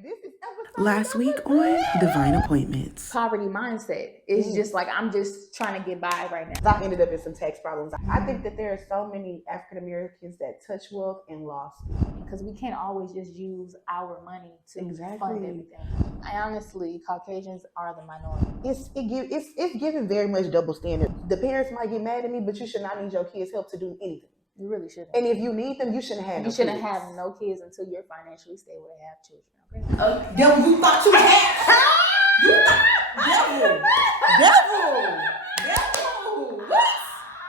This is episode Last week on Divine Appointments. Poverty mindset. It's just like, I'm just trying to get by right now. I ended up in some tax problems. I think that there are so many African Americans that touch wealth and lost. Because we can't always just use our money to Exactly. fund everything. I honestly, Caucasians are the minority. It's given very much double standard. The parents might get mad at me, but you should not need your kids' help to do anything. You really shouldn't. And if you need them, you shouldn't have You shouldn't have no kids until you're financially stable to have children. Okay. Devil, you thought you had. You thought, devil. What?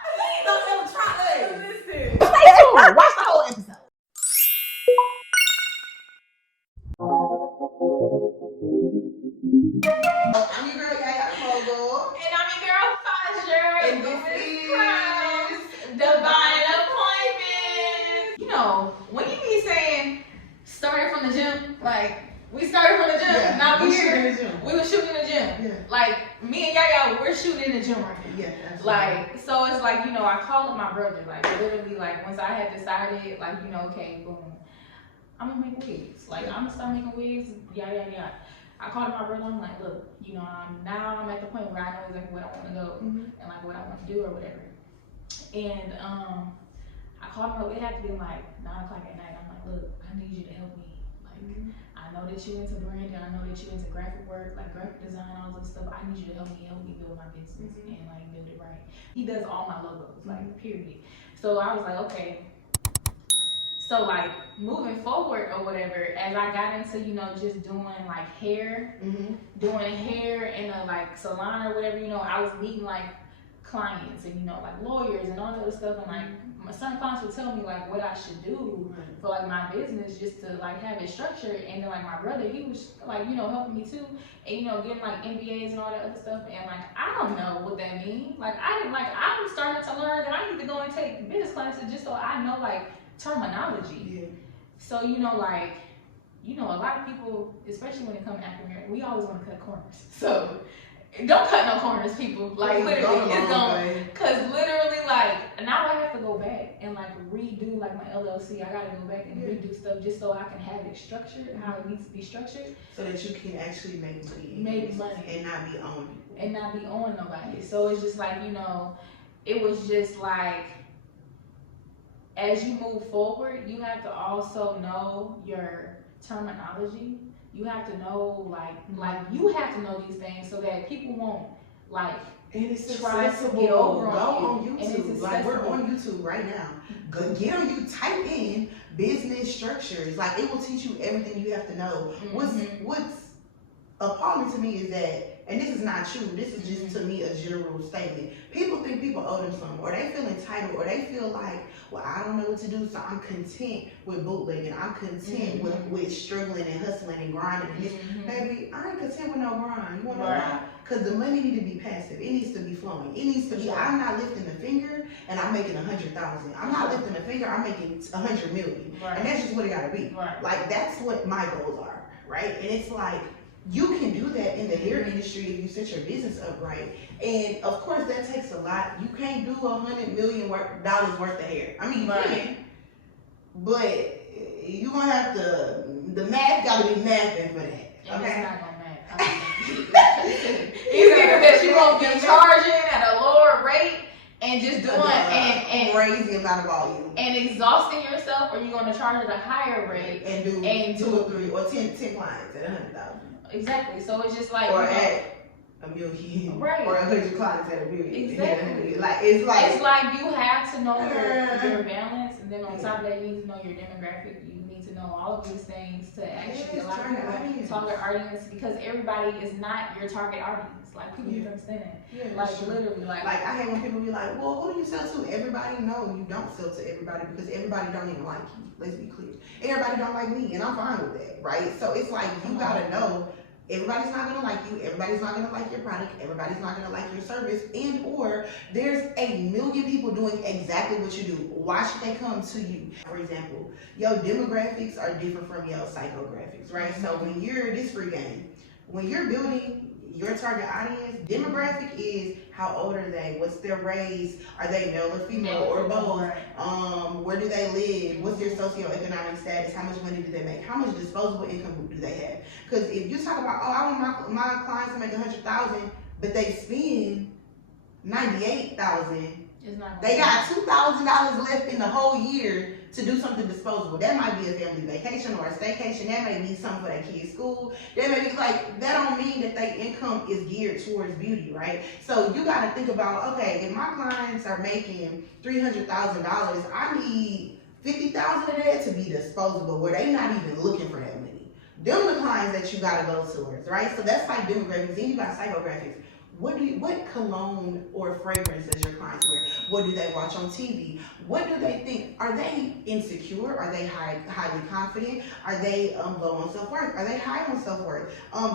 You ain't no ever try. Listen. Stay tuned. Watch the whole episode. I'm your girl, Yaya Mogul. And I'm your girl, Fajer. And this is Divine Appointments. You know, when you be saying started from the gym, like we started from the gym, Yeah, now we we shooting in here, the gym. we were shooting in the gym. Yeah. Like me and Yaya, we're shooting in the gym right now. Yeah, absolutely. Like, so it's like, you know, I called my brother, like literally, like once I had decided, like, you know, okay, boom, I'm gonna make wigs. Like, I'm gonna start making wigs, yada, yada, yada. I called my brother, I'm like, look, you know, now I'm at the point where I know exactly where I want to go and like what I want to do or whatever. And I called him, it had to be like 9 o'clock at night. I'm like, look, I need you to help me. Like, I know that you into branding, I know that you into graphic work, like graphic design, all this stuff. I need you to help me build my business and like build it right. He does all my logos, like period. So I was like, okay. So like moving forward or whatever, as I got into, you know, just doing like hair, doing hair in a like salon or whatever, you know, I was meeting like clients and, you know, like lawyers and all that other stuff, and like my certain clients would tell me like what I should do for like my business just to like have it structured. And then like my brother, he was like, you know, helping me too, and you know, getting like MBAs and all that other stuff. And like I don't know what that means. Like I'm starting to learn that I need to go and take business classes just so I know like terminology. Yeah. So you know, like, you know, a lot of people, especially when it comes to African American, we always want to cut corners. So don't cut no corners, people. Like literally, it's going, cause literally, like now I have to go back and like redo like my LLC. I gotta go back and redo stuff just so I can have it structured how it needs to be structured, so that you can actually make money. Make money and not be on people. And not be on nobody. So it's just like, you know, it was just like, as you move forward, you have to also know your terminology. You have to know like you have to know these things so that people won't like and it's try accessible. to get over Go on on you. YouTube. Like we're on YouTube right now. Go get on you. Type in business structures. Like it will teach you everything you have to know. What's appalling to me is that, and this is not true, this is just to me a general statement. People think people owe them something, or they feel entitled, or they feel like, well, I don't know what to do, so I'm content with bootlegging. I'm content with struggling and hustling and grinding. And this. Baby, I ain't content with no grind. You want to know why? Because the money need to be passive. It needs to be flowing. It needs to be, I'm not lifting the finger and I'm making 100,000. I'm not lifting the finger, I'm making 100 million. And that's just what it gotta be. Like that's what my goals are, right? And it's like, you can do that in the hair industry if you set your business up right. And of course that takes a lot. You can't do $100 million worth of hair. I mean, you can, but you're gonna have to, the math gotta be mathing for that. And okay? it's not gonna matter. Either that you're gonna be charging at a lower rate and just doing and crazy amount of volume and exhausting yourself, or you're gonna charge at a higher rate and do 2 or 3 or 10 clients at 100,000. Exactly. So it's just like, or at $1 million, right? Or 100 clients at $1 million. Exactly. Like it's like you have to know your balance, and then on top of that, you need to know your demographic. You need to know all of these things to actually allow people target audience, because everybody is not your target audience. Like people need to understand that. Yeah, like literally, like I hate when people be like, well, who do you sell to? Everybody? No, you don't sell to everybody, because everybody don't even like you. Let's be clear. Everybody don't like me, and I'm fine with that, right? So it's like you gotta know. Everybody's not gonna like you, everybody's not gonna like your product, everybody's not gonna like your service, and or there's a million people doing exactly what you do. Why should they come to you? For example, your demographics are different from your psychographics, right? So when you're this free game, when you're building your target audience, demographic is how old are they, what's their race, are they male or female or both, where do they live, what's their socioeconomic status, how much money do they make, how much disposable income do they have. Because if you talk about, oh, I want my clients to make 100,000, but they spend 98,000. They got $2,000 left in the whole year to do something disposable. That might be a family vacation or a staycation. That may be something for their kids' school. That may be like, that don't mean that their income is geared towards beauty, right? So you got to think about, okay, if my clients are making $300,000, I need 50,000 of that to be disposable, where they not even looking for that money. Them the clients that you got to go towards, right? So that's like demographics. Then you got psychographics. What cologne or fragrance does your clients wear? What do they watch on TV? What do they think? Are they insecure? Are they highly confident? Are they low on self-worth? Are they high on self-worth?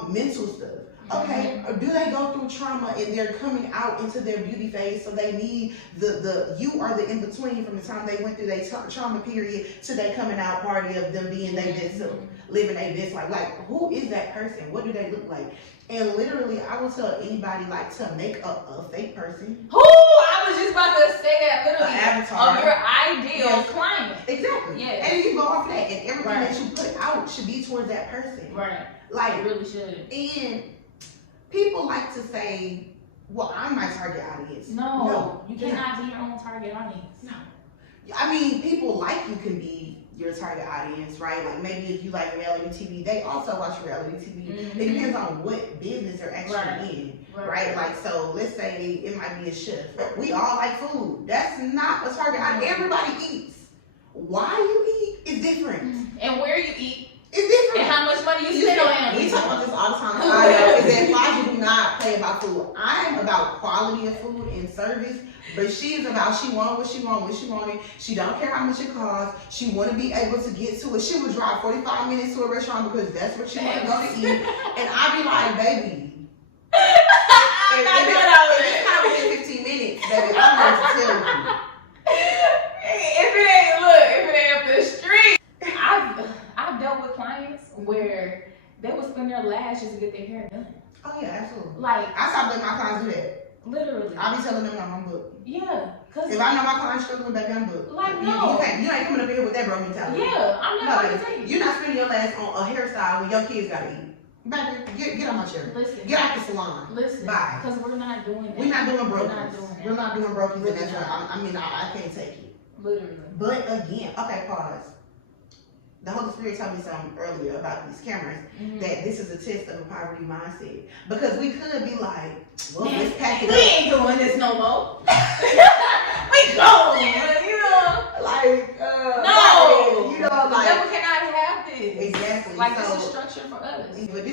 Mental stuff. Okay, or do they go through trauma and they're coming out into their beauty phase, so they need you are the in-between from the time they went through their trauma period to their coming out party of them being their best self, living their best life. Like, who is that person? What do they look like? And literally, I will tell anybody, like, to make a fake person. Who? I was just about to say that, literally. An avatar. Of your ideal client. Exactly. Yeah. And you go off of that, and everything that you put out should be towards that person. Right. Like, it really should. And people like to say, well, I'm my target audience. No, you cannot be your own target audience. No. I mean, people like you can be your target audience, right? Like, maybe if you like reality TV, they also watch reality TV. Mm-hmm. It depends on what business they're actually in, right? Like, so let's say it might be a chef. We all like food. That's not a target audience. Everybody eats. Why you eat is different. And where you eat is different. And how much money you spend on it. We talk about this all the time. I know is that Faja do not play about food. I'm about quality of food and service. But she is about, she want what she want, when she want it. She don't care how much it costs. She want to be able to get to it. She would drive 45 minutes to a restaurant because that's what she want to go to eat. And I be like, baby, if it's not within 15 minutes, baby, I'm going to tell you. If it ain't up the street. I've dealt with clients where they would spend their lashes to get their hair done. Oh yeah, absolutely. Like, I stopped letting my clients do that. Literally. I be telling them I'm booked. Yeah. If I know my client's struggling, baby, I'm booked. Like, no. You ain't coming up here with that bro mentality. Yeah, I'm not going to take it. You're not spending your last on a hairstyle when your kids gotta eat. Baby, get on my chair. Listen. Get out the salon. Listen. Bye. Because we're not doing that. We're not doing brokies. We're not doing that. We're not doing brokies, and that's why I can't take it. Literally. But again, okay, pause. The Holy Spirit told me something earlier about these cameras, that this is a test of a poverty mindset. Because we could be like, well, let's pack it up. We ain't doing this no more. We going, you know. Like, no. You know, like. The devil cannot have this. Exactly. Like, so, this is structured for us. But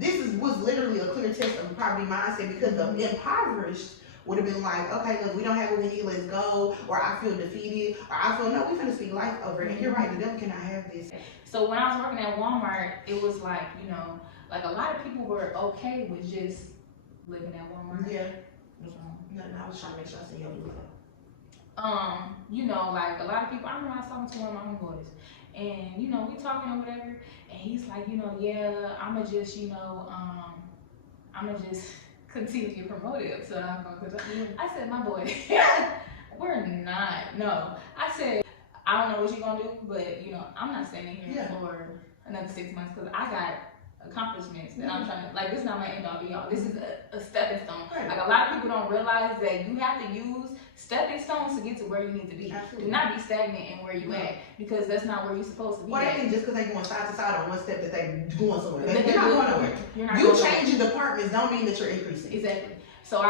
this was literally a clear test of a poverty mindset, because the impoverished would have been like, okay, look, we don't have what we need, let's go, or I feel defeated, or I feel, no, we're going to speak life over it. And you're right, the devil cannot have this. So when I was working at Walmart, it was like, you know, like a lot of people were okay with just living at Walmart. Yeah. What's wrong? Nothing, I was trying to make sure I said your blue. You know, like a lot of people, I remember I was talking to one of my homeboys, and, you know, we talking or whatever, and he's like, you know, yeah, I'ma just, you know, I'ma just continue to get promoted. So I said, my boy, we're not. No. I said, I don't know what you're gonna do, but you know, I'm not standing here for another 6 months because I got accomplishments that I'm trying to, like, this is not my end all be all. This is a stepping stone. Right. Like, a lot of people don't realize that you have to use stepping stones to get to where you need to be. Absolutely. Do not be stagnant in where you at, because that's not where you're supposed to be. Well, at. they think just because they going side to side on one step that they going somewhere. They're They're not going nowhere. You're not You going changing departments don't mean that you're increasing. Exactly. So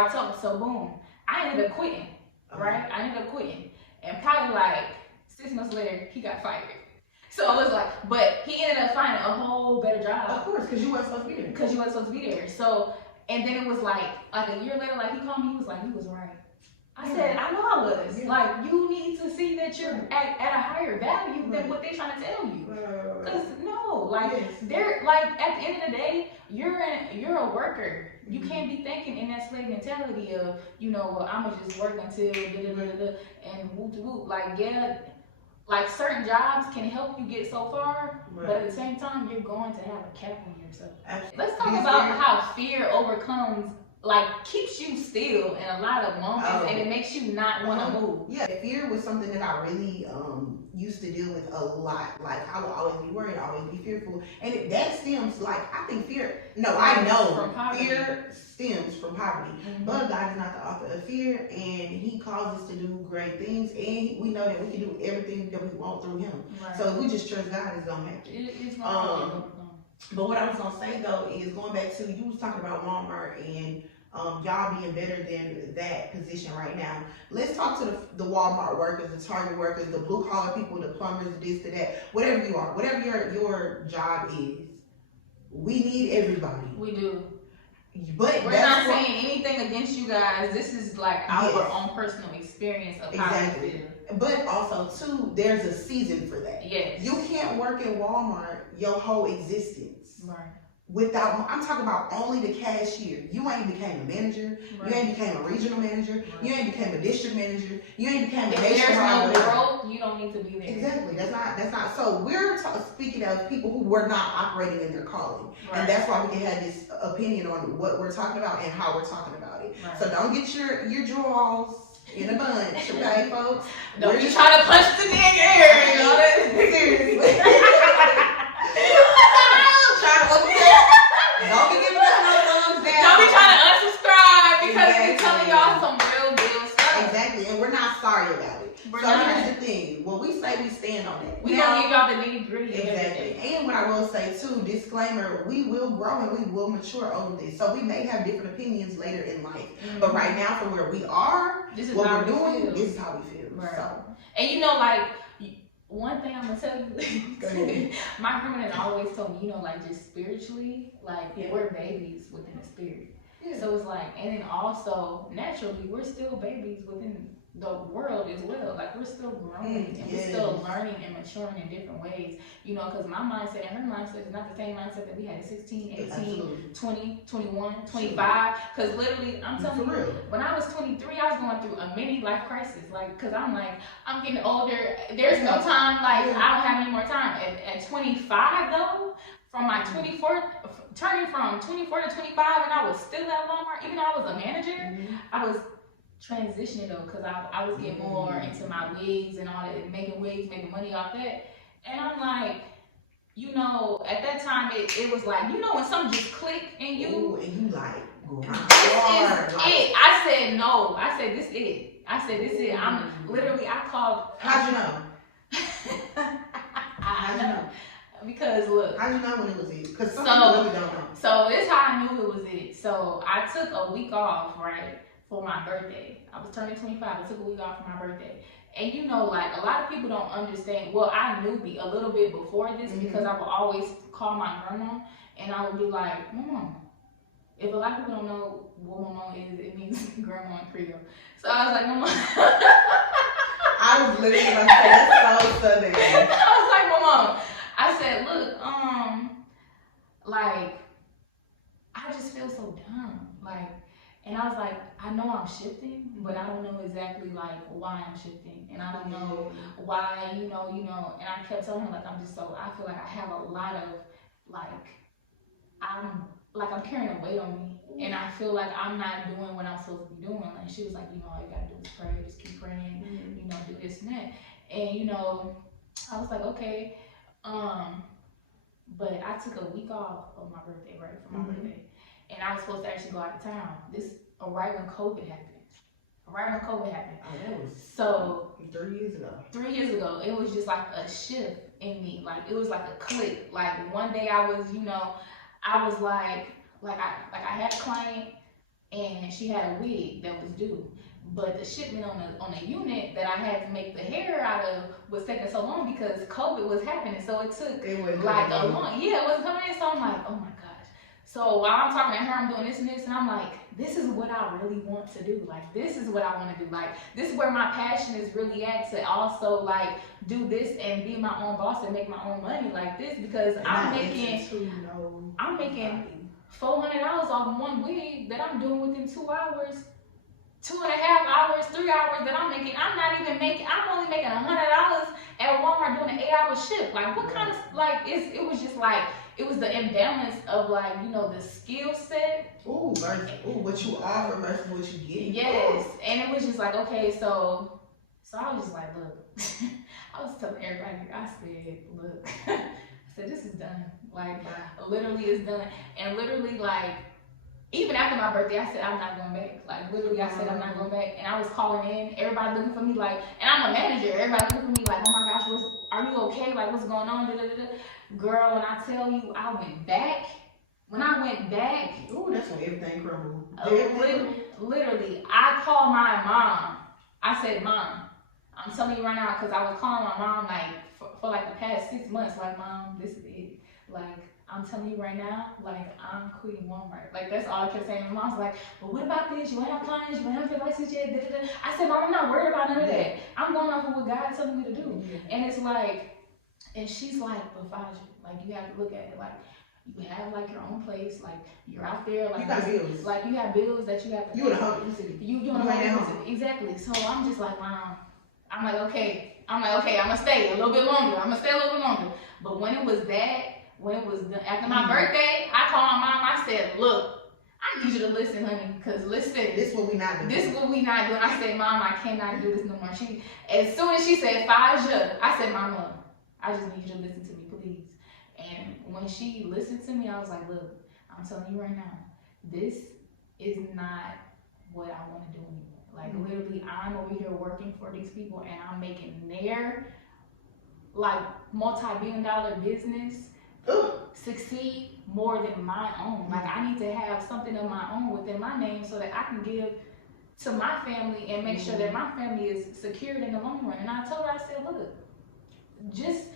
boom, I ended up quitting, right? I ended up quitting. And probably like 6 months later, he got fired. So it was like, but he ended up finding a whole better job. Of course, because you weren't supposed to be there. Because you weren't supposed to be there. So, and then it was like a year later, like he called me, he was like, you was right. I said, I know I was. Yeah. Like, you need to see that you're at a higher value than what they're trying to tell you. Because no, like, they're like, at the end of the day, you're a worker. You can't be thinking in that slave mentality of, you know, well, I'm gonna just work until da-da-da-da-da and whoop-de-whoop. Like, yeah, like certain jobs can help you get so far, but at the same time, you're going to have a cap on yourself. Absolutely. Let's talk about how fear overcomes, like, keeps you still in a lot of moments, and it makes you not want to move. Yeah, fear was something that I really used to deal with a lot. Like I would always be worried, always be fearful, and that stems like I think fear. No, I know fear stems from poverty, but God is not the author of fear, and He calls us to do great things, and we know that we can do everything that we want through Him. Right. So if we just trust God, it's gonna happen. It's gonna happen. But what I was gonna say though is going back to you was talking about Walmart and y'all being better than that position right now. Let's talk to the Walmart workers, the Target workers, the blue collar people, the plumbers, this, the that, whatever you are, whatever your job is. We need everybody. We do. But we're not saying anything against you guys. This is like our own personal experience of how we feel. But also too, there's a season for that. Yes. You can't work in Walmart your whole existence. Right. Without, I'm talking about only the cashier. You ain't became a manager. Right. You ain't became a regional manager. Right. You ain't became a district manager. You ain't became a national. There's no growth. You don't need to be there. Exactly. That's not. So we're speaking of people who were not operating in their calling, right. And that's why we can have this opinion on what we're talking about and how we're talking about it. Right. So don't get your draws in a bunch, okay, folks? Don't be trying to punch the dang air. You know that? Seriously. Don't be giving us no thumbs down. Don't be trying to unsubscribe because we're telling y'all some real deal stuff. Exactly, and we're not sorry about it. Here's the thing: when we say we stand on it, we gonna give y'all the nitty gritty. Exactly. And what I will say too, disclaimer: we will grow and we will mature over this. So we may have different opinions later in life, but right now, from where we are, this is what we're doing. This is how we feel. Right. So, and you know, like. One thing I'm gonna tell you, my grandmother always told me, you know, like just spiritually, like we're babies within the spirit. Yeah. So it's like, and then also naturally, we're still babies within the world as well. Like we're still growing and we're still learning and maturing in different ways. You know, because my mindset and her mindset is not the same mindset that we had at 16, 18, absolutely. 20, 21, 25. Because literally, I'm telling you, when I was 23, I was going through a mini life crisis. Like, because I'm like, I'm getting older. There's no time. Like, I don't have any more time. At 25, though, from my 24, turning from 24 to 25, and I was still at Walmart, even though I was a manager, I was transitioning though, because I was getting more into my wigs and all that, making wigs, making money off that. And I'm like, you know, at that time it was like, you know, when something just clicked in you. Ooh, and you like, this is it. I said no. I said this is it. I said this is it. I'm literally, I called. How'd you know? How'd you know? Because look. How'd you know when it was it? Because some people really don't know. So this is how I knew it was it. So I took a week off, right? For my birthday. I was turning 25. I took a week off for my birthday. And you know, like a lot of people don't understand. Well, I knew a little bit before this because I would always call my grandma and I would be like, Mom. If a lot of people don't know what Mama is, it means grandma in Creole. So I was like, Mama. I was literally like, that's so southern. I was like, Mama. I said, look, like, I just feel so dumb. Like, and I was like, I know I'm shifting, but I don't know exactly like why I'm shifting. And I don't know why, you know, and I kept telling her like, I feel like I have a lot of I'm carrying a weight on me. And I feel like I'm not doing what I'm supposed to be doing. And she was like, you know, all you gotta do is pray, just keep praying, you know, do this and that. And, you know, I was like, okay. But I took a week off of my birthday, right, for my birthday. And I was supposed to actually go out of town. Right when COVID happened. Oh, that was so 3 years ago. 3 years ago, it was just like a shift in me. Like it was like a click. Like one day I was, you know, I was like I had a client and she had a wig that was due. But the shipment on the unit that I had to make the hair out of was taking so long because COVID was happening. So it took it wasn't coming in. So I'm like, oh my gosh. So while I'm talking to her, I'm doing this and this, and I'm like, this is what I really want to do. Like, this is what I want to do. Like, this is where my passion is really at, to also like do this and be my own boss and make my own money like this, because I'm making $400 off one wig that I'm doing within 2 hours. 2.5 hours, 3 hours that I'm making. I'm only making $100 at Walmart doing an 8-hour shift. Like, what kind of, like, it was just like, it was the imbalance of like, you know, the skill set. What you offer versus what you get. Yes. And it was just like, okay, so I was just like, look, I was telling everybody, I said, look, I said, this is done. Like, literally it's done. And literally, like, even after my birthday, I said, I'm not going back. Like, literally, I said, I'm not going back. And I was calling in, everybody looking for me, like, and I'm a manager. Everybody looking for me, like, oh my gosh, are you okay? Like, what's going on? Girl, when I tell you, I went back. When I went back. Ooh, that's when everything crumbled. Literally, I called my mom. I said, Mom, I'm telling you right now, because I was calling my mom, like, for like the past 6 months, like, Mom, this is it. Like, I'm telling you right now, like, I'm quitting Walmart. Like, that's all I kept saying. My mom's like, well, what about this? You want to have clients? You want to have your license yet? I said, Mom, I'm not worried about none of that. I'm going off of what God's telling me to do. And it's like, and she's like, but Faja, like, you have to look at it like, you have like your own place, like you're out there, like you got bills. Like you have bills that you have to pay. You in a home city. You in a home city. Exactly. So I'm just like, Mom, I'm like, okay, I'm gonna stay a little bit longer. But when it was after my birthday, I called my mom. I said, look, I need you to listen, honey, because listen, this is what we not doing. I said, Mom, I cannot do this no more. As soon as she said Faja, I said, Mama, I just need you to listen to me, please. And when she listened to me, I was like, look, I'm telling you right now, this is not what I want to do anymore. Like, literally, I'm over here working for these people, and I'm making their, like, multi-billion-dollar business succeed more than my own. Like, I need to have something of my own within my name so that I can give to my family and make sure that my family is secured in the long run. And I told her, I said, look, just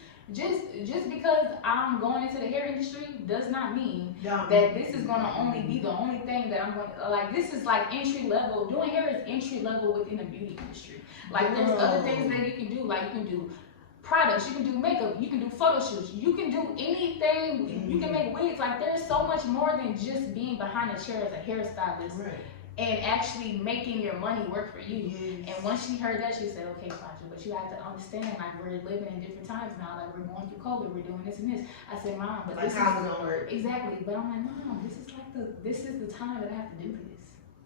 because I'm going into the hair industry does not mean that this is going to only be the only thing that I'm going to, like, this is like entry level. Doing hair is entry level within the beauty industry. Like, there's other things that you can do. Like, you can do products, you can do makeup, you can do photo shoots, you can do anything, you can make wigs. Like, there's so much more than just being behind a chair as a hairstylist. Right. And actually making your money work for you. Yes. And once she heard that, she said, okay, Faja, but you have to understand, like, we're living in different times now. Like, we're going through COVID, we're doing this and this. I said, Mom, but like, this how's it gonna work? Exactly. But I'm like, Mom, this is the time that I have to do this.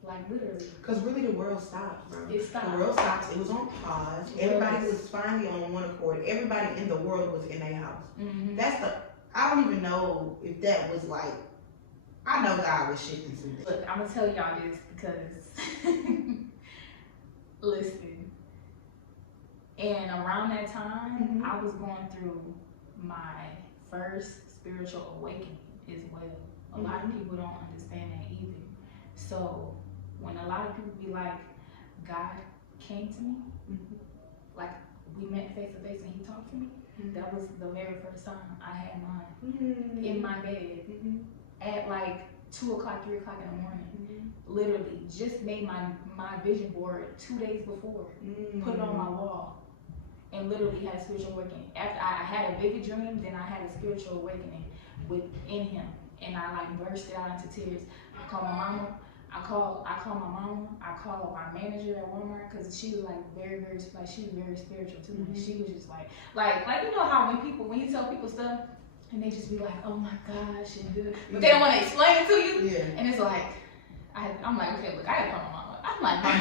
Like, literally. Because really the world stopped, bro. It stopped. The world stopped. It was on pause. Everybody was finally on one accord. Everybody in the world was in their house. Mm-hmm. I don't even know if that was like, I know God was shifting some. Look, I'm gonna tell y'all this because, listen, and around that time, I was going through my first spiritual awakening as well. A lot of people don't understand that either. So when a lot of people be like, God came to me, like we met face to face and he talked to me, that was the very first time I had mine in my bed. At like 2 o'clock, 3 o'clock in the morning. Literally, just made my vision board 2 days before. Put it on my wall. And literally had a spiritual awakening. After I had a vivid dream, then I had a spiritual awakening within him. And I like bursted out into tears. I called my mama. I called my mama. I called my manager at Walmart because she was like very, very, like she was very spiritual too. She was just like you know how when you tell people stuff, and they just be like, oh my gosh, but they don't want to explain it to you. Yeah. And it's like, I'm like, okay, look, I gotta call my mama. I'm like, Mama,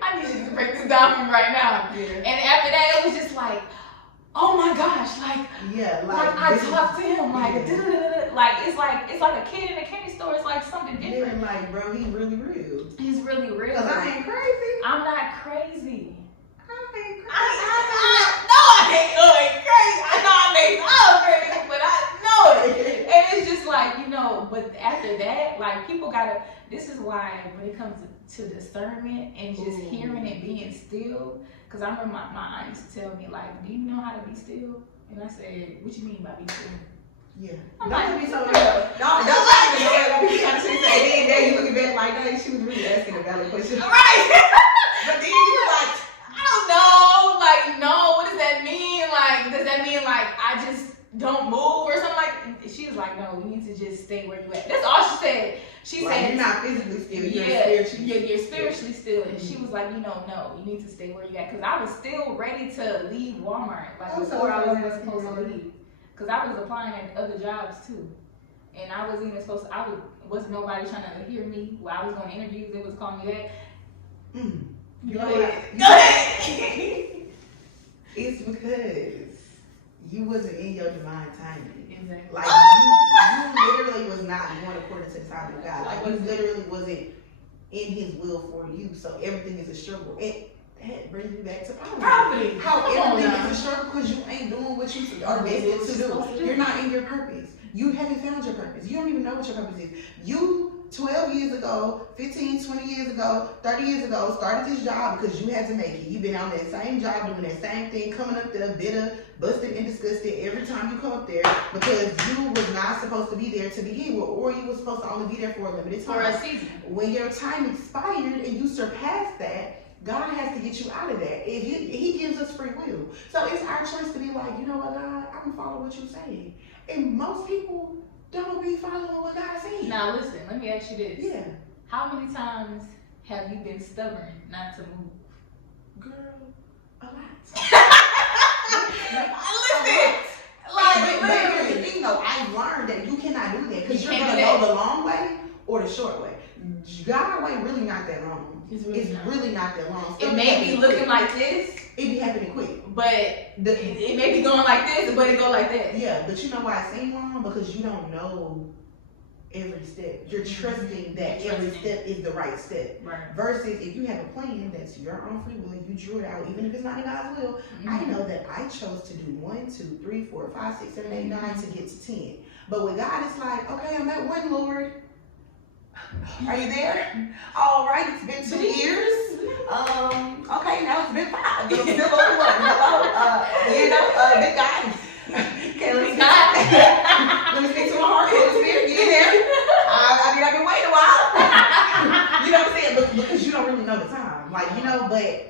I need you to break this down for me right now. Yeah. And after that, it was just like, oh my gosh, like I talked to him, like, like it's like a kid in a candy store. It's like something different. Yeah, like, bro, he's really real. He's really real. Cause I ain't crazy. I'm not crazy. But after that, like, people gotta, this is why when it comes to discernment and just hearing and being still, because I remember my aunt used to tell me, like, do you know how to be still? And I said, what you mean by be still? Yeah. I'm like, be so real. Don't then you looking back like that, she was really asking a valid question. Right. But then you were like, I don't know, like, no, what does that mean? Like, does that mean like I just don't move or something? Like, she was like, no, you need to just stay where you at. That's all she said. She said, you're not physically still, you're spiritually still. And she was like, no, you need to stay where you at. Because I was still ready to leave Walmart, like before I was even supposed to leave. Because I was applying at other jobs too. And I wasn't even supposed to, wasn't nobody trying to hear me while I was going to interviews. They was calling me back. Go ahead. It's because you wasn't in your divine timing. Exactly. Like you literally was not going according to the timing of God. Like you literally wasn't in His will for you. So everything is a struggle. That brings me back to poverty. How everything is a struggle because you ain't doing what you are destined to do. You're not in your purpose. You haven't found your purpose. You don't even know what your purpose is. You 12 years ago, 15, 20 years ago, 30 years ago, started this job because you had to make it. You've been on that same job, doing that same thing, coming up there bitter, busted, and disgusted every time you come up there because you was not supposed to be there to begin with, or you was supposed to only be there for a limited time. For a season. When your time expired and you surpassed that, God has to get you out of that. He gives us free will. So it's our choice to be like, you know what, God, I'm going to follow what you're saying. And most people don't be following what God says. Now listen, let me ask you this. Yeah. How many times have you been stubborn not to move? Girl, a lot. Listen, like, but here's the thing though, I've learned that you cannot do that because you're going to go the long way or the short way. God way really not that long. It's really not that long. It may be looking like this. It be happening quick. But it may be going like this, but it go like that. Yeah, but you know why it seems long? Because you don't know every step. You're trusting that every step is the right step. Right. Versus if you have a plan that's your own free will, you drew it out, even if it's not in God's will. I know that I chose to do 1, 2, 3, 4, 5, 6, 7, 8, 9 to get to 10. But with God, it's like, okay, I'm at 1, Lord. Are you there? All right, it's been 2 years. Okay, now it's been 5. I'm still on 1. Hello, big guy. Okay, let me speak to my heart. Holy Spirit, get in there. I've been waiting a while. You know what I'm saying? But because you don't really know the time, like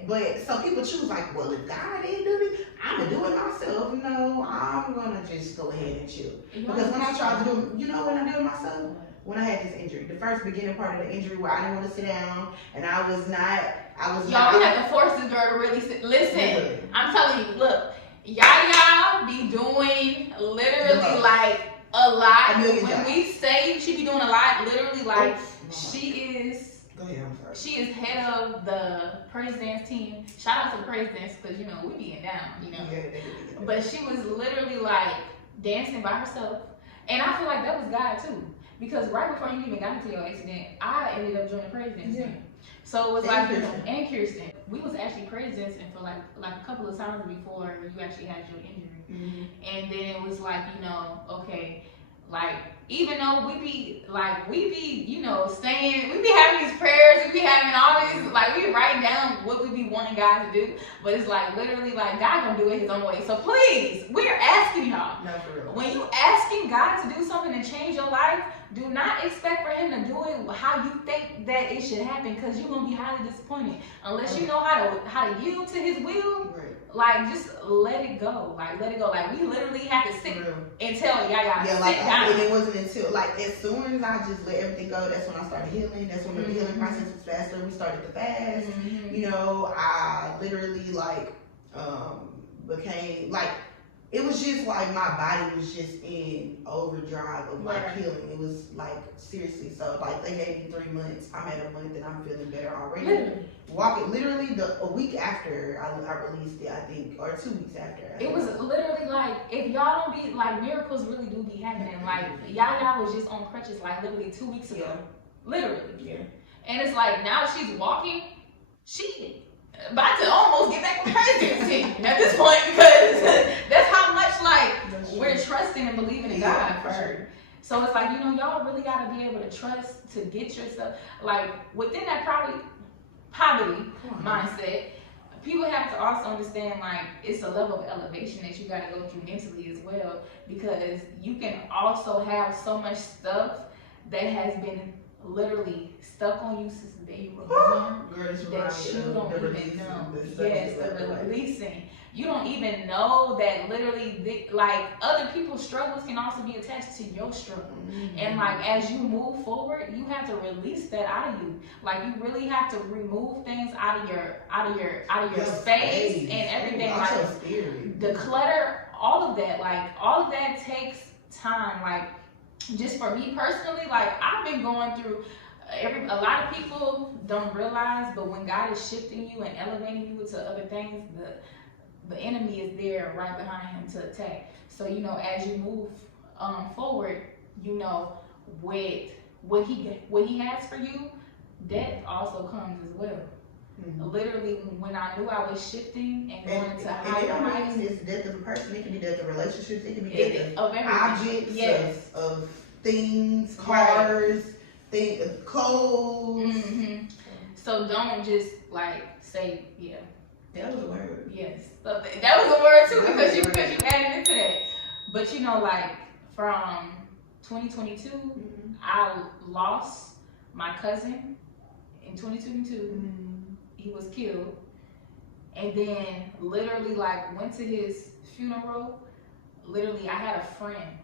but so people choose like, well, if God didn't do this, I'm gonna do it myself. No, I'm gonna just go ahead and chill. Because when I tried to do, when I did it myself. When I had this injury, the first beginning part of the injury where I didn't want to sit down and I was not. Y'all, we have to force this girl to really sit. Listen, I'm telling you, look, y'all be doing literally like a lot. When we say she be doing a lot, literally like she is. Go ahead, I'm sorry. She is head of the praise dance team. Shout out to the praise dance because we being down, Yeah, But she was literally like dancing by herself, and I feel like that was God too. Because right before you even got into your accident, I ended up joining praise dance team. So it was like, and Kirsten, we was actually praise dancing for like a couple of times before you actually had your injury. And then it was like, okay, like even though we be saying, we be having these prayers, we be having all these, like we writing down what we be wanting God to do, but it's like literally like God gonna do it His own way. So please, we're asking y'all, no, for real. when you asking God to do something and change your life, do not expect for Him to do it how you think that it should happen, because you're gonna be highly disappointed unless you know how to yield to His will. Right. Like just let it go. Like let it go. Like we literally had to sit and tell Yaya sit down. And it wasn't until like as soon as I just let everything go, that's when I started healing. That's when the healing process was faster. We started the fast. I literally became like. It was just like my body was just in overdrive of like healing. It was like seriously. So like they gave me 3 months. I'm at a month and I'm feeling better already. Literally a week after I released it, I think, or 2 weeks after. It was literally like, if y'all don't be like, miracles really do be happening. Like Yaya was just on crutches like literally 2 weeks ago. Literally. Yeah. And it's like now she's walking. She about to almost get back with crazy at this point, because that's how much like we're trusting and believing in God for her. So it's like, y'all really gotta be able to trust to get yourself like within that poverty mindset. People have to also understand like it's a level of elevation that you gotta go through mentally as well, because you can also have so much stuff that has been literally stuck on you since the day you were born that you don't even know. Yes, the releasing. You don't even know that literally, like other people's struggles can also be attached to your struggle. And like as you move forward, you have to release that out of you. Like you really have to remove things out of your space and everything. Like the clutter, all of that. Like all of that takes time. Like just for me personally, like I've been going through a lot of people don't realize, but when God is shifting you and elevating you to other things, the enemy is there right behind him to attack. So, you know, as you move forward, you know, with what he has for you, death also comes as well. Mm-hmm. Literally, when I knew I was shifting and going to higher heights, it's death of a person. It can be death of relationships. It can be death of objects, yes, of things, cars, clothes. Mm-hmm. So don't just like say, yeah. That was a word. Yes, so that was a word too because you added into that. But you know, like from 2022, mm-hmm. I lost my cousin in 2022. Mm-hmm. He was killed, and then literally like went to his funeral. Literally, I had a friend.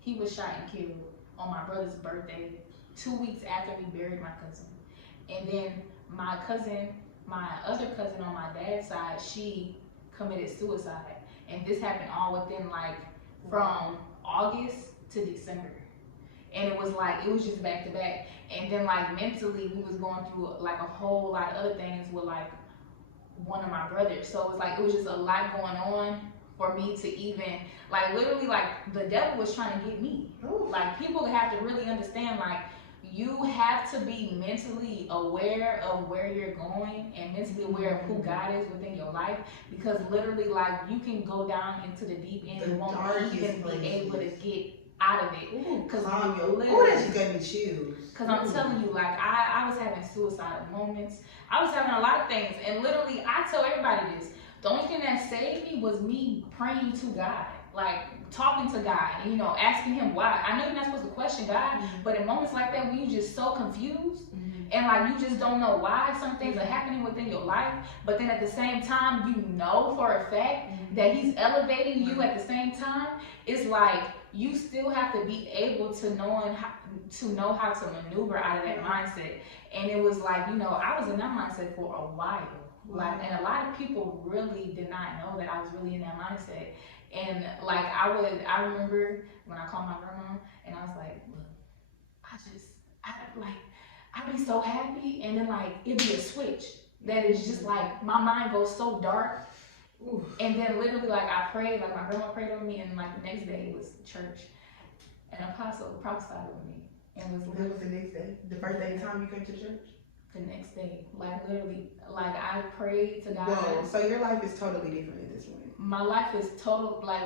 He was shot and killed on my brother's birthday, 2 weeks after we buried my cousin. And then my other cousin on my dad's side, she committed suicide. And this happened all within like from August to December. And it was just back to back. And then like mentally we was going through like a whole lot of other things with like one of my brothers. So it was just a lot going on for me to even like literally like the devil was trying to get me. Ooh. Like people have to really understand like you have to be mentally aware of where you're going and mentally aware of who God is within your life, because literally like you can go down into the deep end and won't even be able to get out of it. Because that's just gonna be chills. Because I'm telling you, like I was having suicidal moments. I was having a lot of things, and literally I tell everybody this. The only thing that saved me was me praying to God, like talking to God, and you know, asking Him why. I know you're not supposed to question God, mm-hmm. but in moments like that when you're just so confused, mm-hmm. and like you just don't know why some things are happening within your life, but then at the same time you know for a fact mm-hmm. that He's elevating you at the same time, it's like you still have to be able to know how to maneuver out of that mindset. And it was like, you know, I was in that mindset for a while. Like, and a lot of people really did not know that I was really in that mindset. And like I remember when I called my grandma and I was like, look, I'd be so happy, and then like it'd be a switch that is just like my mind goes so dark. Oof. And then literally like I prayed, like my grandma prayed over me, and like the next day it was church. An apostle prophesied over me. And was what was the next day? The first day time you came to church? The next day. Like literally, like I prayed to God. Whoa, so your life is totally different at this point. My life is total, like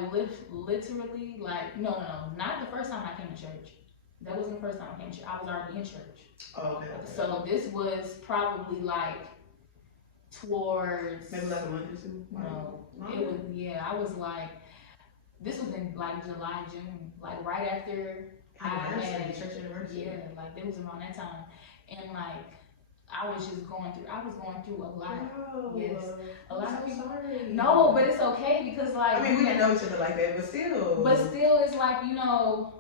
literally, like, no, not the first time I came to church. That wasn't the first time I came to church. I was already in church. Oh, okay. So this was probably like towards maybe like a month or two? No. It was, yeah, I was like, this was in like July, June, like right after I had a church anniversary. Yeah, like it was around that time. And like I was going through a lot. No, yes. A lot of people. Sorry. No, but it's okay because like I mean we didn't know each other like that, but still. But still it's like, you know,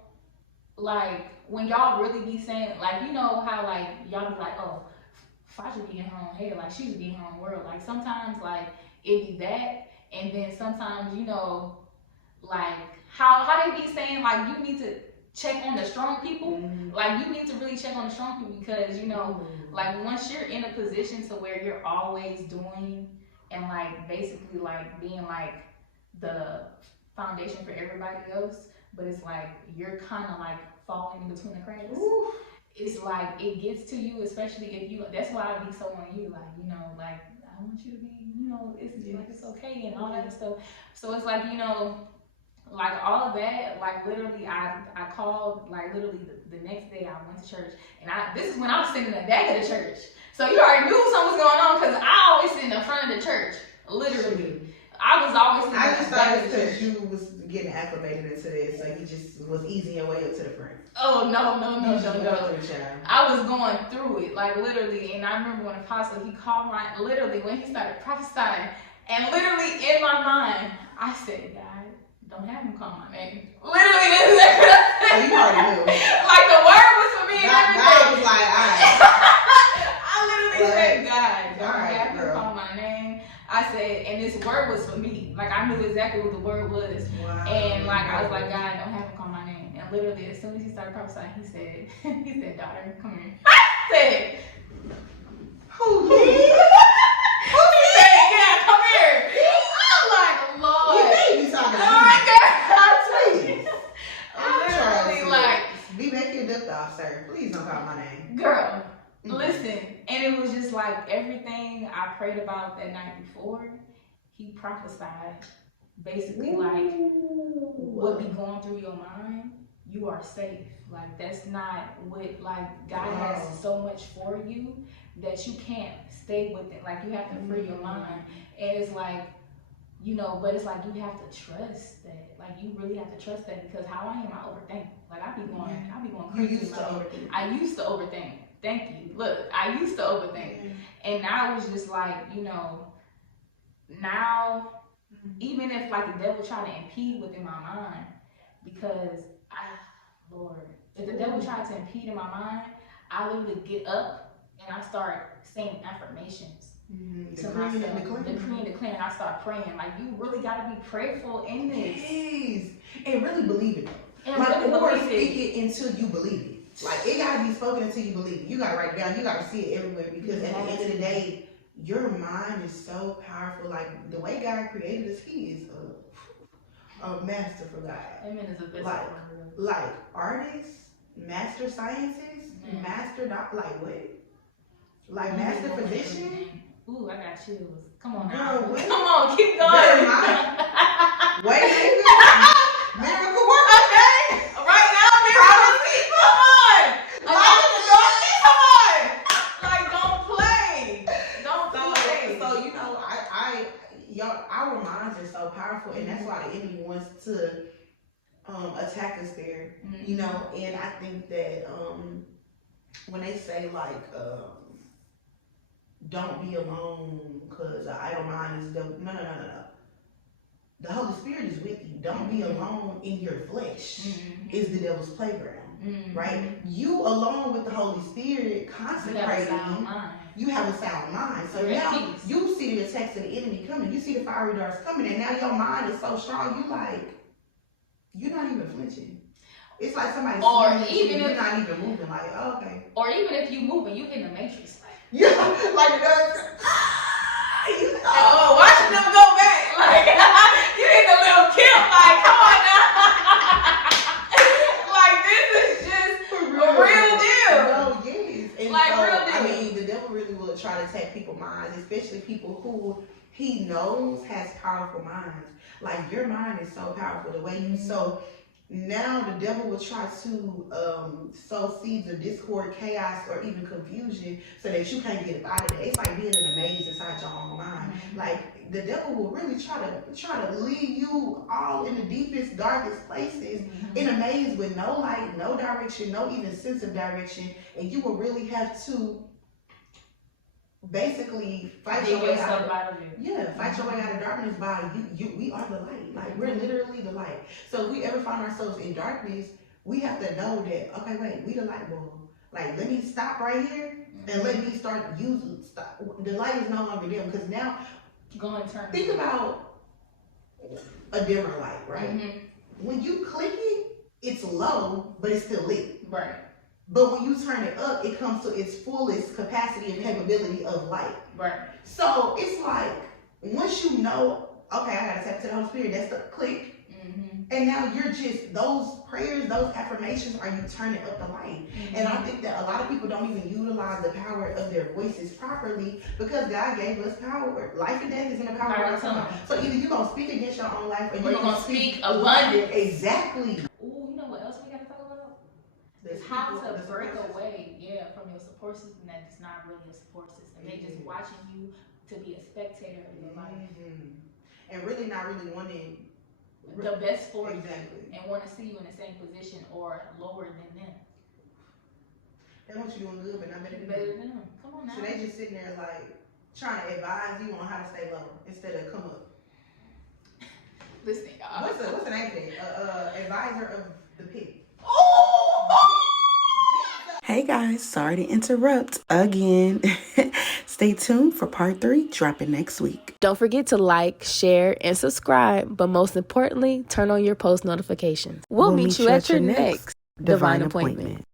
like when y'all really be saying, like, you know how like y'all be like, oh, Fasha be in her own head, like she should be in her own world. Like sometimes like it be that, and then sometimes, you know, like how they be saying like you need to check on the strong people. Mm-hmm. Like you need to really check on the strong people because, you know, like once you're in a position to where you're always doing and like basically like being like the foundation for everybody else, but it's like you're kind of like falling in between the cracks. Ooh. It's like it gets to you, especially if you. That's why I be so on you, like, you know, like I want you to be, you know, it's like it's okay and all that stuff. So it's like, you know, like all of that, like literally I called, like literally the next day I went to church, and this is when I was sitting in the back of the church. So you already knew something was going on because I always sit in the front of the church, literally. I was always sitting I just thought it was because you was getting acclimated into this, so you just was easing your way up to the front. Oh, no. I was going through it, like literally, and I remember when Apostle, he called literally when he started prophesying, and literally in my mind, I said, God, don't have him call my name. Literally, this is what I said. Oh, you already knew. Like the word was for me and everything. God was like, all right. I literally said, God, don't have him call my name. I said, and this word was for me. Like I knew exactly what the word was. Wow. And like I was like, God, don't have him call my name. And literally as soon as he started prophesying, he said, daughter, come here. I said, who? He said, yeah, come here. I'm like, don't call my name. Girl, listen. And it was just like everything I prayed about that night before, he prophesied. Basically, like, what be going through your mind, you are safe. Like, that's not what, like, God has so much for you that you can't stay with it. Like, you have to free your mind. And it's like, you know, but it's like you have to trust that. Like, you really have to trust that, because how I am, I overthink. Like, I be going crazy. You used to overthink. I used to overthink. Thank you. Look, I used to overthink. And now it's just like, you know, now, even if like the devil try to impede within my mind, because if the devil tried to impede in my mind, I literally get up and I start saying affirmations to myself, decree and declare, and I start praying. Like, you really gotta be prayerful in this. Yes, and really believe it. And like, really or believe speak it until you believe it. Like, it gotta be spoken until you believe it. You gotta write it down. You gotta see it everywhere, because at the end of the day, your mind is so powerful. Like, the way God created us, He is a master for God. Amen is a best like artists, master scientists, master like what? Like master physician. Ooh, I got chills. Come on Girl, now. what? Come on, keep going. Wait, miracle work, okay? Right now, miracle people. Come on. Like, don't play. Don't play. So, you know, our minds are so powerful, and that's why the enemy wants to attack us there. You know, and I think that when they say like don't be alone because the idle mind is no. The Holy Spirit is with you. Don't be alone in your flesh. Is the devil's playground, right? You alone with the Holy Spirit consecrating. You have a sound mind. So now you see the attacks of the enemy coming. You see the fiery darts coming, and now your mind is so strong. You're not even flinching. It's like somebody. Or even if you're not even moving. Like, oh, okay. Or even if you moving, you in the matrix. Yeah, like watching them go back. Like, you in the little kill. Like, come on now. Like, this is just a real deal. No, yes. And like, so, real deal. I mean, the devil really will try to attack people's minds, especially people who he knows has powerful minds. Like, your mind is so powerful. The way you so. Now the devil will try to sow seeds of discord, chaos, or even confusion so that you can't get up out of it. It's like being in a maze inside your own mind. Like, the devil will really try to lead you all in the deepest, darkest places in a maze with no light, no direction, no even sense of direction, and you will really have to basically fight your way out of it. Yeah, fight your way out of darkness by we are the light. Like, we're literally the light. So if we ever find ourselves in darkness, we have to know that, okay, wait, we the light bulb. Like, let me stop right here and let me start using the light is no longer dim, because now think about a dimmer light, right? When you click it, it's low, but it's still lit. Right. But when you turn it up, it comes to its fullest capacity and capability of light. Right. So it's like, once you know, okay, I gotta tap to the Holy Spirit, that's the click. And now you're just, those prayers, those affirmations, are you turning up the light? And I think that a lot of people don't even utilize the power of their voices properly, because God gave us power. Life and death is in the power of our tongue. So either you're gonna speak against your own life, or you're gonna speak abundance. Exactly. Ooh, you know what else we gotta talk about? It's how to break away, from your support system that is not really a support system. They just watching you to be a spectator of your life. And really not really wanting the best for you, and want to see you in the same position or lower than them. They want you doing good, but not better than them. Come on now. So they just sitting there like trying to advise you on how to stay low instead of come up. Listen, y'all. What's the name of it? Advisor of the pig. Hey guys, sorry to interrupt again. Stay tuned for part 3, dropping next week. Don't forget to like, share, and subscribe, but most importantly, turn on your post notifications. We'll meet you at your next Divine Appointment.